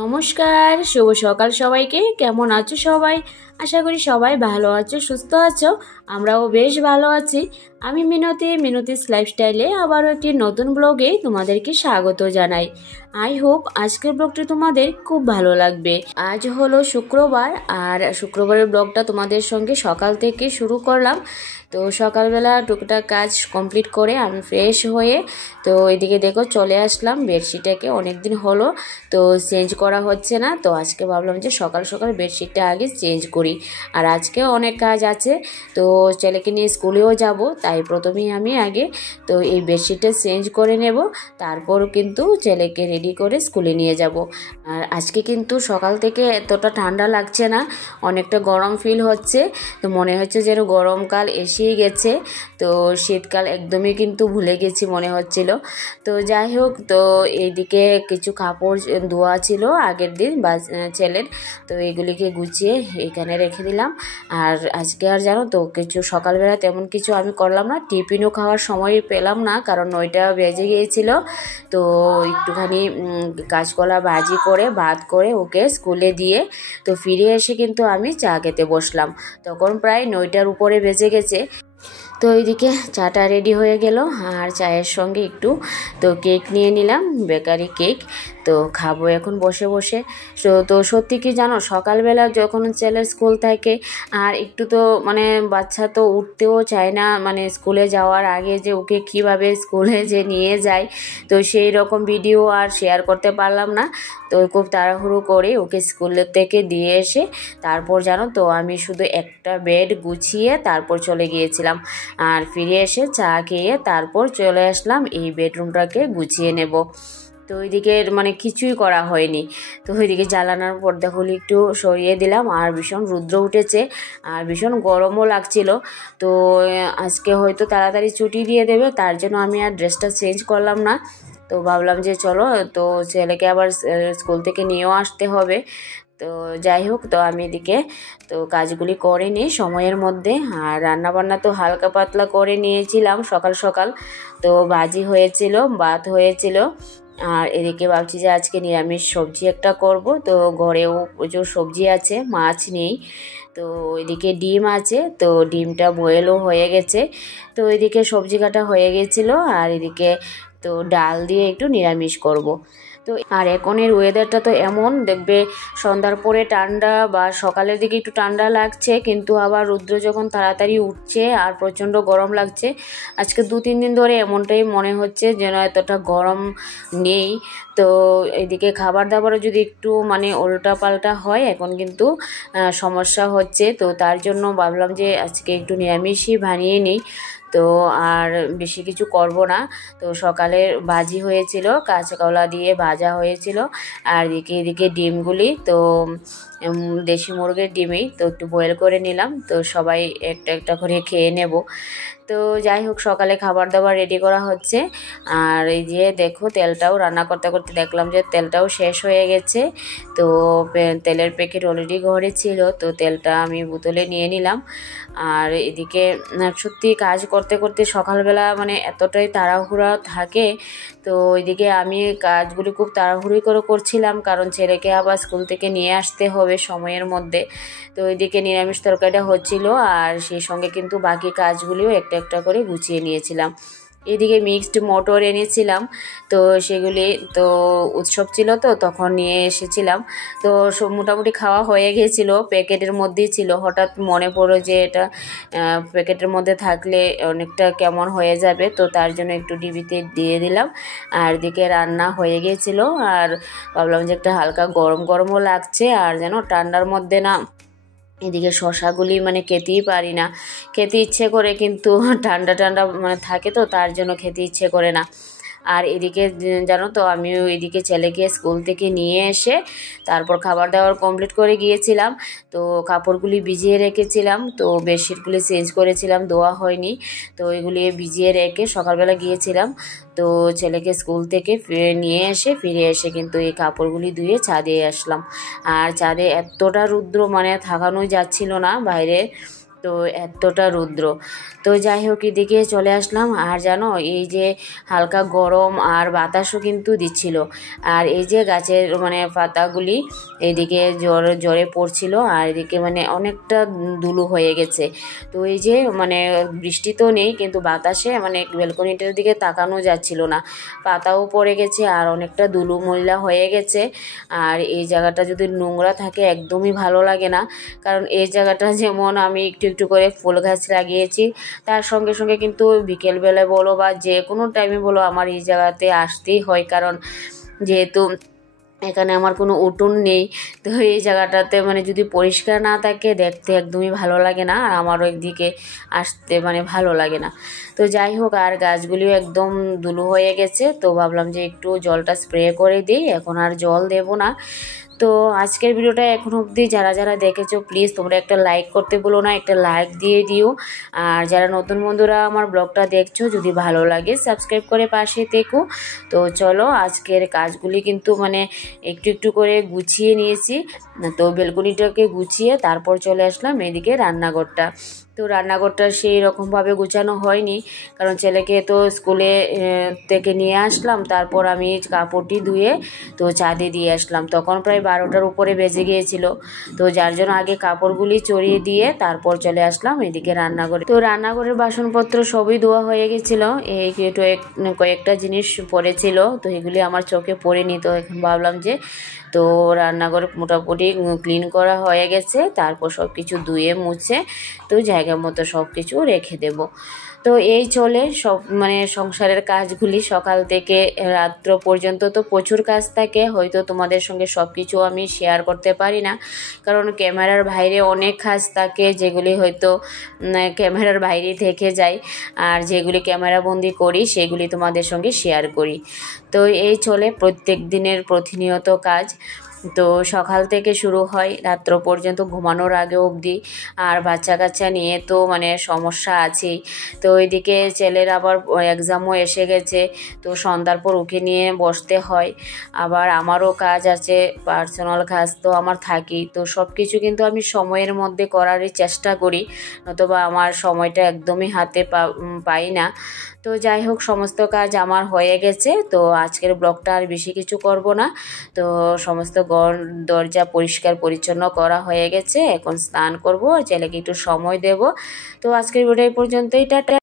নমস্কার, শুভ সকাল সবাইকে। কেমন আছো সবাই? আশা করি সবাই ভালো আছো, সুস্থ আছো। আমরাও বেশ ভালো আছি। আমি মিনতিস লাইফস্টাইলে আবারও একটি নতুন ব্লগে তোমাদেরকে স্বাগত জানাই। আই হোপ আজকের ব্লগটি তোমাদের খুব ভালো লাগবে। আজ হলো শুক্রবার, আর শুক্রবারের ব্লগটা তোমাদের সঙ্গে সকাল থেকে শুরু করলাম। তো সকালবেলা টুকটাক কাজ কমপ্লিট করে আমি ফ্রেশ হয়ে তো এদিকে দেখো চলে আসলাম। বেডশিটটাকে অনেক দিন হলো তো চেঞ্জ করা হচ্ছে না, তো আজকে ভাবলাম যে সকাল সকাল বেডশিটটা আগে চেঞ্জ করি। আর আজকেও অনেক কাজ আছে, তো ছেলেকে নিয়ে স্কুলেও যাব, তাই প্রথমেই আমি আগে তো এই বেডশিটটা চেঞ্জ করে নেব, তারপর কিন্তু ছেলেকে রেডি করে স্কুলে নিয়ে যাব। আর আজকে কিন্তু সকাল থেকে এতটা ঠান্ডা লাগছে না, অনেকটা গরম ফিল হচ্ছে। তো মনে হচ্ছে যেন গরমকাল এসেই গেছে, তো শীতকাল একদমই কিন্তু ভুলে গেছি মনে হচ্ছিল। তো যাই হোক, তো এইদিকে কিছু কাপড় ধোয়া ছিল আগের দিন বা ছেলের, তো এগুলিকে গুছিয়ে এখানে রেখে দিলাম। আর আজকে আর জানো তো কিছু সকালবেলা তেমন কিছু আমি করলাম না, টিফিনও খাওয়ার সময় পেলাম না, কারণ 9টা বেজে গিয়েছিল। তো একটুখানি কাঁচকলা ভাজি করে ভাত করে ওকে স্কুলে দিয়ে তো ফিরে এসে কিন্তু আমি চা খেতে বসলাম। তখন প্রায় 9টার উপরে বেজে গেছে। তো এইদিকে চাটা রেডি হয়ে গেল, আর চায়ের সঙ্গে একটু তো কেক নিয়ে নিলাম, বেকারি কেক। তো খাবো এখন বসে বসে। তো সত্যি কি জানো, সকালবেলা যখন ছেলের স্কুল থাকে আর একটু তো মানে বাচ্চা তো উঠতেও চায় না, মানে স্কুলে যাওয়ার আগে যে ওকে কিভাবে স্কুলে যে নিয়ে যায়, তো সেই রকম ভিডিও আর শেয়ার করতে পারলাম না। তো খুব তাড়াহুড়ো করে ওকে স্কুল থেকে দিয়ে এসে তারপর জানো তো আমি শুধু একটা বেড গুছিয়ে তারপর চলে গিয়েছিলাম। আর ফিরে এসে চা খেয়ে তারপর চলে আসলাম এই বেডরুমটাকে গুছিয়ে নেব। তো ওইদিকে মানে কিছুই করা হয়নি। তো ওইদিকে জ্বালানোর পর্দাগুলি একটু সরিয়ে দিলাম, আর ভীষণ রৌদ্র উঠেছে আর ভীষণ গরমও লাগছিল। তো আজকে হয়তো তাড়াতাড়ি ছুটি দিয়ে দেবে, তার জন্য আমি আর ড্রেসটা চেঞ্জ করলাম না। তো ভাবলাম যে চলো, তো ছেলেকে আবার স্কুল থেকে নিয়েও আসতে হবে। তো যাই হোক, তো আমি এদিকে তো কাজগুলি করে নিই সময়ের মধ্যে। আর রান্নাবান্না তো হালকা পাতলা করে নিয়েছিলাম সকাল সকাল। তো ভাজি হয়েছিল, ভাত হয়েছিল, আর এদিকে ভাবছি যে আজকে নিরামিষ সবজি একটা করব। তো ঘরেও প্রচুর সবজি আছে, মাছ নেই। তো এদিকে ডিম আছে, তো ডিমটা বয়েলও হয়ে গেছে। তো এদিকে সবজি কাটা হয়ে গেছিলো, আর এদিকে তো ডাল দিয়ে একটু নিরামিষ করব। তো আর এখনের ওয়েদারটা তো এমন দেখবে, সন্ধ্যার পরে ঠান্ডা বা সকালের দিকে একটু ঠান্ডা লাগছে, কিন্তু আবার রৌদ্র যখন তাড়াতাড়ি উঠছে আর প্রচণ্ড গরম লাগছে। আজকে 2-3 দিন ধরে এমনটাই মনে হচ্ছে যেন এতটা গরম নেই। তো এদিকে খাবার দাবারও যদি একটু মানে উল্টা পাল্টা হয়, এখন কিন্তু সমস্যা হচ্ছে। তো তার জন্য ভাবলাম যে আজকে একটু নিরামিষই বানিয়ে নিই। তো আর বেশি কিছু করব না। তো সকালে ভাজি হয়েছিল, কাঁচা কলা দিয়ে ভাজা হয়েছিল, আর এদিকে ডিমগুলি তো দেশি মুরগির ডিমই তো একটু বয়েল করে নিলাম। তো সবাই একটা একটা করে খেয়ে নেব। তো যাই হোক, সকালে খাবার দাবার রেডি করা হচ্ছে। আর এই যে দেখো, তেলটাও রান্না করতে করতে দেখলাম যে তেলটাও শেষ হয়ে গেছে। তো তেলের প্যাকেট অলরেডি ঘরে ছিল, তো তেলটা আমি বোতলে নিয়ে নিলাম। আর এদিকে সত্যি কাজ করতে করতে সকালবেলা মানে এতটাই তাড়াহুড়া থাকে। তো ওইদিকে আমি কাজগুলি খুব তাড়াহুড়ি করে করছিলাম, কারণ ছেলেকে আবার স্কুল থেকে নিয়ে আসতে হবে সময়ের মধ্যে। তো ওইদিকে নিরামিষ তরকারিটা হচ্ছিল, আর সেই সঙ্গে কিন্তু বাকি কাজগুলিও একটা একটা করে গুছিয়ে নিয়েছিলাম। এদিকে মিক্সড মটর এনেছিলাম, তো সেগুলি তো উৎসব ছিল তো তখন নিয়ে এসেছিলাম। তো সব মোটামুটি খাওয়া হয়ে গিয়েছিল, প্যাকেটের মধ্যেই ছিল। হঠাৎ মনে পড়ো যে এটা প্যাকেটের মধ্যে থাকলে অনেকটা কেমন হয়ে যাবে, তো তার জন্য একটু ডিবিতে দিয়ে দিলাম। আর এদিকে রান্না হয়ে গিয়েছিল, আর ভাবলাম যে একটা হালকা গরম গরমও লাগছে, আর যেন ঠান্ডার মধ্যে না এদিকে শশাগুলি মানে খেতেই পারি না, খেতে ইচ্ছে করে কিন্তু ঠান্ডা ঠান্ডা মানে থাকে, তো তার জন্য খেতে ইচ্ছে করে না। আর এদিকে জানো তো আমি এদিকে ছেলেকে স্কুল থেকে নিয়ে এসে তারপর খাবার দাবার কমপ্লিট করে গিয়েছিলাম। তো কাপড়গুলি ভিজিয়ে রেখেছিলাম, তো বেডশিটগুলি চেঞ্জ করেছিলাম, ধোয়া হয়নি। তো এগুলি ভিজিয়ে রেখে সকালবেলা গিয়েছিলাম। তো ছেলেকে স্কুল থেকে ফিরে এসে কিন্তু এই কাপড়গুলি ধুয়ে ছাদে আসলাম। আর ছাদে এতটা রৌদ্র মানে থাকানোই যাচ্ছিল না বাইরে। তো এতটা রৌদ্র। তো যাই হোক, এদিকে চলে আসলাম। আর জানো, এই যে হালকা গরম আর বাতাসও কিন্তু দিচ্ছিল, আর এই যে গাছের মানে পাতাগুলি এদিকে জ্বরে পড়ছিল, আর এদিকে মানে অনেকটা দুলু হয়ে গেছে। তো এই যে মানে বৃষ্টি তো নেই, কিন্তু বাতাসে মানে ব্যালকনিটার দিকে তাকানো যাচ্ছিল না, পাতাও পড়ে গেছে আর অনেকটা দুলু ময়লা হয়ে গেছে। আর এই জায়গাটা যদি নোংরা থাকে একদমই ভালো লাগে না, কারণ এই জায়গাটা যেমন আমি একটু একটু করে ফুল গাছ লাগিয়েছি, তার সঙ্গে সঙ্গে কিন্তু বিকেলবেলায় বলো বা যে কোনো টাইমে বলো আমার এই জায়গাতে আসতেই হয়, কারণ যেহেতু এখানে আমার কোনো উঠোন নেই। তো এই জায়গাটাতে মানে যদি পরিষ্কার না থাকে দেখতে একদমই ভালো লাগে না, আর আমারও একদিকে আসতে মানে ভালো লাগে না। তো যাই হোক, আর গাছগুলিও একদম দুলু হয়ে গেছে, তো ভাবলাম যে একটু জলটা স্প্রে করে দিই, এখন আর জল দেব না। তো আজকের ভিডিওটা এখন অবধি যারা যারা দেখেছো প্লিজ তোমরা একটা লাইক করতে বলো না, একটা লাইক দিয়ে দিও। আর যারা নতুন বন্ধুরা আমার ব্লগটা দেখছো, যদি ভালো লাগে সাবস্ক্রাইব করে পাশে থেকো। তো চলো, আজকের কাজগুলি কিন্তু মানে একটু একটু করে গুছিয়ে নিয়েছি। তো বেলকনিটাকে গুছিয়ে তারপর চলে আসলাম এদিকে রান্নাঘরটা। তো রান্নাঘরটা সেই রকমভাবে গুছানো হয়নি, কারণ ছেলেকে তো স্কুলে থেকে নিয়ে আসলাম, তারপর আমি কাপড়টি ধুয়ে তো ছাদে দিয়ে আসলাম, তখন প্রায় 12টার উপরে বেজে গিয়েছিল। তো যার জন্য আগে কাপড়গুলি চড়িয়ে দিয়ে তারপর চলে আসলাম এদিকে রান্নাঘরে। তো রান্নাঘরের বাসনপত্র সবই ধোয়া হয়ে গেছিলো, এই কয়েকটা জিনিস পড়েছিল, তো এগুলি আমার চোখে পড়েনি। তো এখন ভাবলাম যে তো রান্নাঘর মোটামুটি ক্লিন করা হয়ে গেছে, তারপর সব কিছু ধুয়ে মুছে তো জায়গা মতো সব কিছু রেখে দেব। তো এই চলে সব মানে সংসারের কাজগুলি, সকাল থেকে রাত্র পর্যন্ত তো প্রচুর কাজ থাকে, হয়তো তোমাদের সঙ্গে সব কিছু আমি শেয়ার করতে পারি না, কারণ ক্যামেরার বাইরে অনেক কাজ থাকে যেগুলি হয়তো ক্যামেরার বাইরে থেকে যায়, আর যেগুলি ক্যামেরাবন্দি করি সেগুলি তোমাদের সঙ্গে শেয়ার করি। তো এই চলে প্রত্যেক দিনের প্রতিনিয়ত কাজ। তো সকাল থেকে শুরু হয় রাত্র পর্যন্ত ঘুমানোর আগে অবধি, আর বাচ্চা কাচ্চা নিয়ে তো মানে সমস্যা আছেই। তো ওইদিকে ছেলের আবার এক্সামও এসে গেছে, তো সন্ধ্যার পর ওকে নিয়ে বসতে হয়। আবার আমারও কাজ আছে, পার্সোনাল কাজ তো আমার থাকেই। তো সব কিছু কিন্তু আমি সময়ের মধ্যে করারই চেষ্টা করি, নতুবা আমার সময়টা একদমই হাতে পাই না। তো যাই হোক, সমস্ত কাজ আমার হয়ে গেছে। তো আজকের ব্লগটা আর বেশি কিছু করব না। তো সমস্ত দরজা পরিষ্কার পরিচ্ছন্ন করা হয়ে গেছে, এখন স্নান করব, ছেলেকে একটু সময় দেব। তো আজকের ভিডিও এই পর্যন্তই, টাটা।